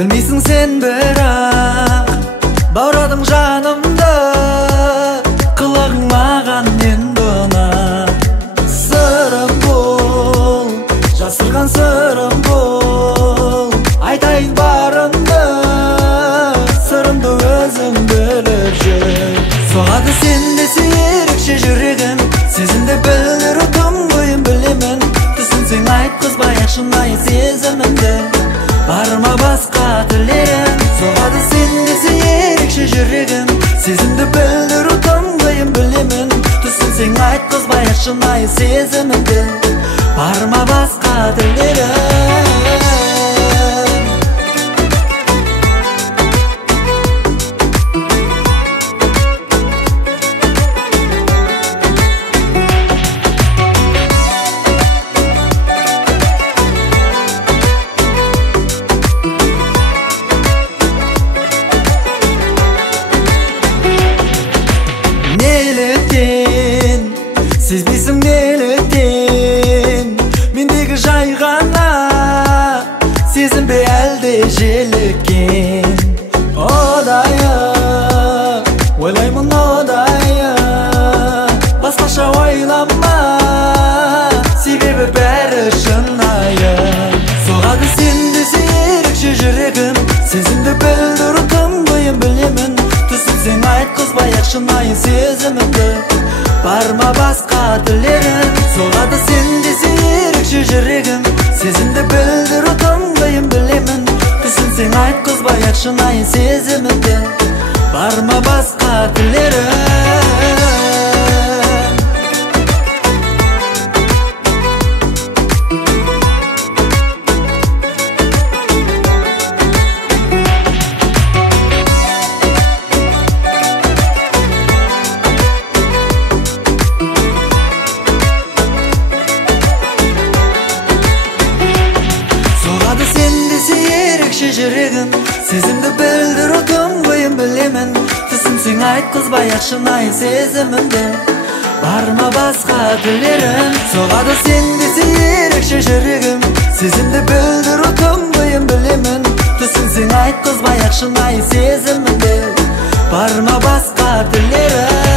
Bilmeysin sen bırak Bağradım canımda Kılağmağan endi ona Sırım bul Jasırgan sırım bul Aytayın barındı Sırımdı özüm bilircin Soğadı sendesi erikşe жүрегim Сезімді білдір ұтым қойым білемін Түсінсең айт қызбай шынайы сезімімді Barma басқа тілерім Соғады сендесі ерекше жүрегім Сезімді білдір ұтым қойым білемін Түсінсең айт қызбай шынайы сезімімді Барма басқа тілерім Сезбейсің неліктен Мендегі жай ғана Сезім бе әлде желіккен Одайы Ойлаймын одайы Басқаша ойлама Себебі бәрі шынайы Соғады сендесі ерекше жүрегім Сезімді білдір ұтым қойым білемін Түсінсең айт қызбай шынайы сезімімді Барма басқа тілерім Соғады сендесі ерекше жүрегім Сезімді білдір ұтым қойым білемін Түсінсең айт қызбай шынайы сезімімді Барма басқа тілерім жүрегім Сезімді білдір ұтым қойым білемін Түсінсең айт қызбай шынайы сезімімді Барма басқа тілерім Соғады сендесі ерекше жүрегім Сезімді білдір ұтым қойым білемін Түсінсең айт қызбай шынайы сезімімді Барма басқа тілерім